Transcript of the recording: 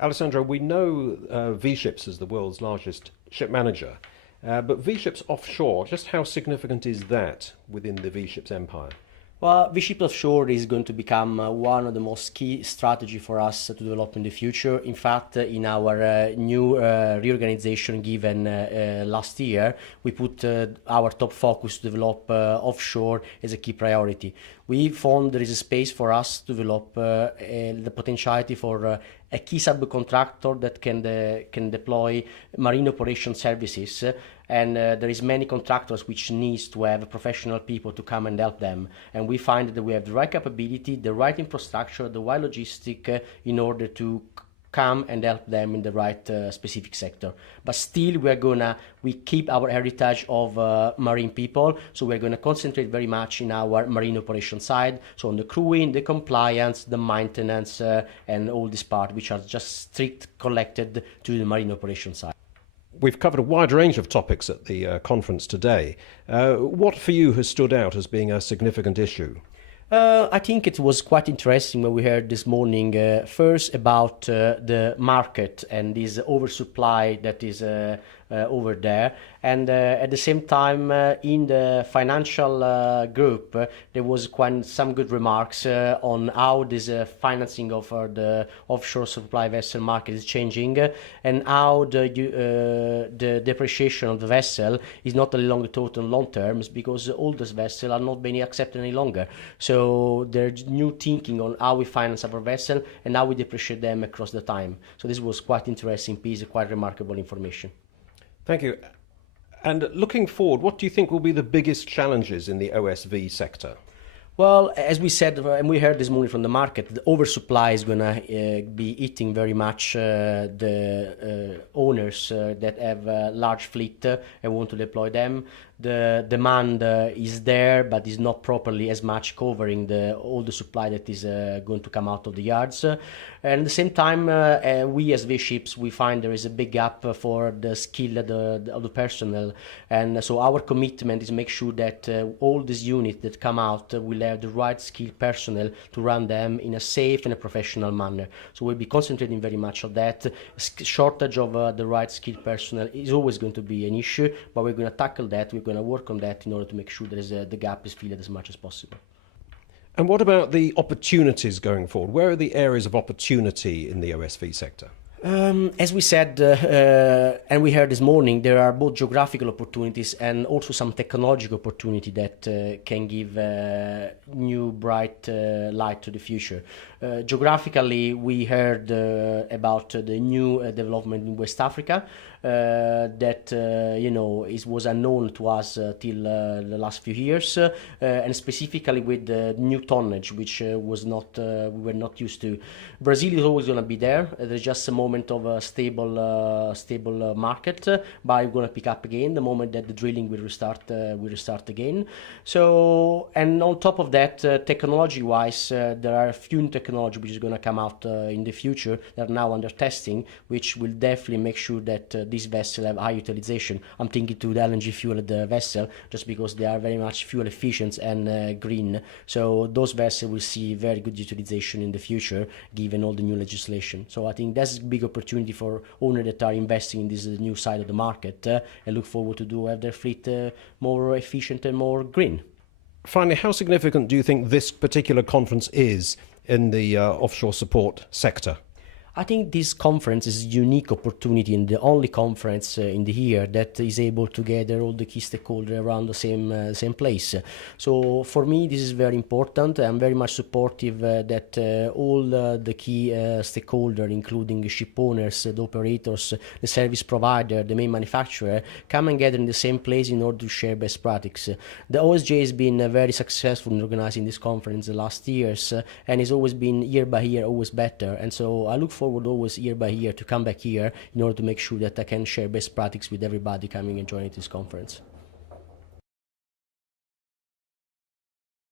Alessandro, we know V.Ships as the world's largest ship manager, but V.Ships Offshore, just how significant is that within the V.Ships empire? Well, V.Ships Offshore is going to become one of the most key strategy for us to develop in the future. In fact, in our new reorganization given last year, we put our top focus to develop offshore as a key priority. We found there is a space for us to develop the potentiality for a key subcontractor that can deploy marine operation services, and there is many contractors which needs to have professional people to come and help them, and we find that we have the right capability, the right infrastructure, the right logistic in order to come and help them in the right specific sector. But still we keep our heritage of marine people, so we're going to concentrate very much in our marine operation side, so on the crewing, the compliance, the maintenance, and all this part which are just strict collected to the marine operation side. We've covered a wide range of topics at the conference today. What for you has stood out as being a significant issue? I think it was quite interesting when we heard this morning first about the market and this oversupply that is over there, and at the same time in the financial group there was quite some good remarks on how this financing of the offshore supply vessel market is changing, and how the depreciation of the vessel is not only long total long terms, because all those vessels are not being accepted any longer. So there's new thinking on how we finance our vessel and how we depreciate them across the time. So this was quite interesting piece, quite remarkable information. Thank you. And looking forward, what do you think will be the biggest challenges in the OSV sector? Well, as we said, and we heard this morning from the market, the oversupply is going to be eating very much the owners that have a large fleet and want to deploy them. The demand is there, but is not properly as much covering all the supply that is going to come out of the yards. And at the same time, we as V-Ships, we find there is a big gap for the skill of the personnel. And so our commitment is make sure that all these units that come out will have the right skilled personnel to run them in a safe and a professional manner. So we'll be concentrating very much on that. Shortage of the right skilled personnel is always going to be an issue, but we're going to tackle that. We're going to work on that in order to make sure that the gap is filled as much as possible. And what about the opportunities going forward? Where are the areas of opportunity in the OSV sector? As we said, and we heard this morning, there are both geographical opportunities and also some technological opportunity that can give new bright light to the future. Geographically, we heard about the new development in West Africa that was unknown to us till the last few years, and specifically with the new tonnage, which was not we were not used to. Brazil is always going to be there. There's just a moment of a stable market, but we're going to pick up again the moment that the drilling will restart again. So, and on top of that, technology-wise, there are a few technology which is going to come out in the future that are now under testing, which will definitely make sure that these vessels have high utilization. I'm thinking to the LNG fueled vessel, just because they are very much fuel efficient and green. So those vessels will see very good utilization in the future, given all the new legislation. So I think that's a big opportunity for owners that are investing in this new side of the market, and look forward to have their fleet more efficient and more green. Finally, how significant do you think this particular conference is in the offshore support sector? I think this conference is a unique opportunity and the only conference in the year that is able to gather all the key stakeholders around the same place. So for me, this is very important. I'm very much supportive that all the key stakeholders, including ship owners, the operators, the service provider, the main manufacturer, come and gather in the same place in order to share best practice. The OSJ has been very successful in organizing this conference the last years, and it's always been year by year always better. And so I look forward always year by year to come back here in order to make sure that I can share best practice with everybody coming and joining this conference.